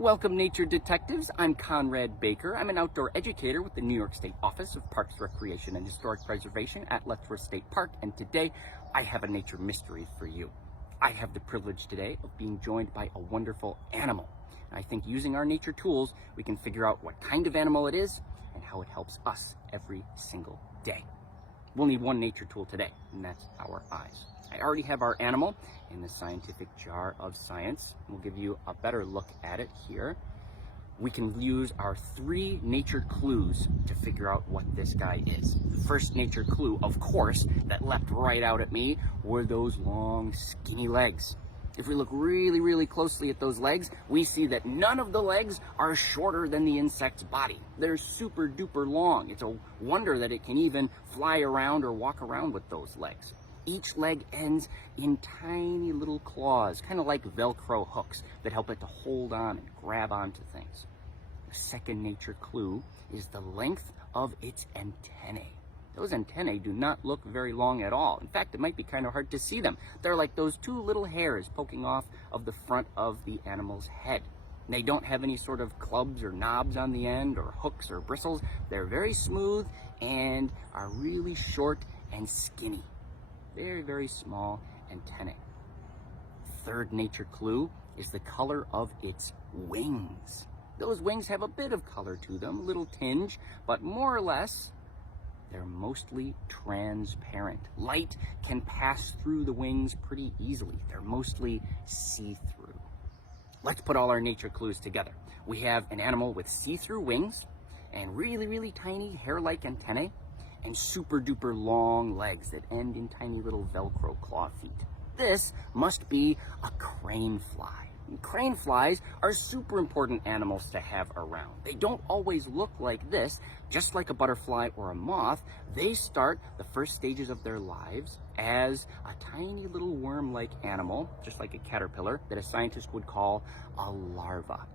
Welcome, nature detectives. I'm Conrad Baker. I'm an outdoor educator with the New York State Office of Parks, Recreation, and Historic Preservation at Letchworth State Park, and today I have a nature mystery for you. I have the privilege today of being joined by a wonderful animal. And I think using our nature tools, we can figure out what kind of animal it is and how it helps us every single day. We'll need one nature tool today, and that's our eyes. I already have our animal in the scientific jar of science. We'll give you a better look at it here. We can use our 3 nature clues to figure out what this guy is. The first nature clue, of course, that leapt right out at me were those long, skinny legs. If we look really closely at those legs, we see that none of the legs are shorter than the insect's body. They're super duper long. It's a wonder that it can even fly around or walk around with those legs. Each leg ends in tiny little claws, kind of like Velcro hooks that help it to hold on and grab onto things. The second nature clue is the length of its antennae. Those antennae do not look very long at all. In fact, it might be kind of hard to see them. They're like those 2 little hairs poking off of the front of the animal's head. They don't have any sort of clubs or knobs on the end or hooks or bristles. They're very smooth and are really short and skinny. Very small antennae. Third nature clue is the color of its wings. Those wings have a bit of color to them, a little tinge, but more or less, they're mostly transparent. Light can pass through the wings pretty easily. They're mostly see-through. Let's put all our nature clues together. We have an animal with see-through wings and really tiny hair-like antennae, and super duper long legs that end in tiny little Velcro claw feet. This must be a crane fly. And crane flies are super important animals to have around. They don't always look like this. Just like a butterfly or a moth, they start the first stages of their lives as a tiny little worm-like animal, just like a caterpillar, that a scientist would call a larva.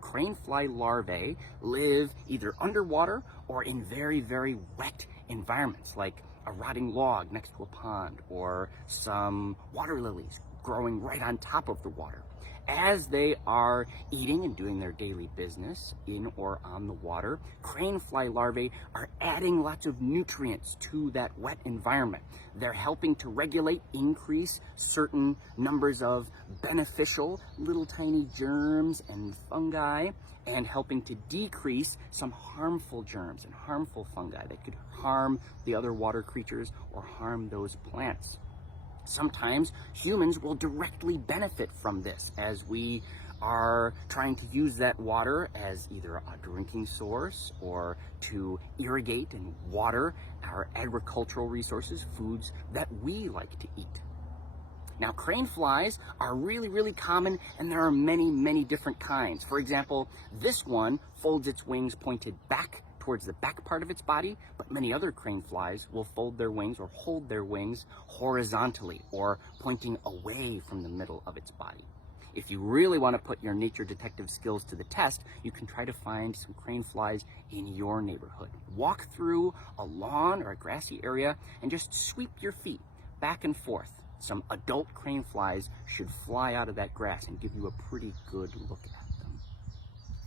Crane fly larvae live either underwater or in very wet environments, like a rotting log next to a pond or some water lilies growing right on top of the water. As they are eating and doing their daily business in or on the water, crane fly larvae are adding lots of nutrients to that wet environment. They're helping to regulate, increase certain numbers of beneficial little tiny germs and fungi, and helping to decrease some harmful germs and harmful fungi that could harm the other water creatures or harm those plants. Sometimes humans will directly benefit from this as we are trying to use that water as either a drinking source or to irrigate and water our agricultural resources, foods that we like to eat. Now, crane flies are really common, and there are many different kinds. For example, this one folds its wings pointed back towards the back part of its body, but many other crane flies will fold their wings or hold their wings horizontally or pointing away from the middle of its body. If you really want to put your nature detective skills to the test, you can try to find some crane flies in your neighborhood. Walk through a lawn or a grassy area and just sweep your feet back and forth. Some adult crane flies should fly out of that grass and give you a pretty good look at them.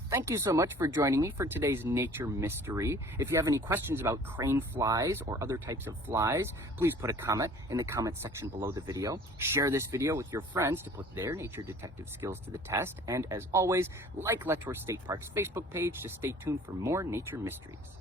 Thank you so much for joining me for today's nature mystery. If you have any questions about crane flies or other types of flies, please put a comment in the comment section below the video. Share this video with your friends to put their nature detective skills to the test. And as always, like Letchworth State Park's Facebook page to stay tuned for more nature mysteries.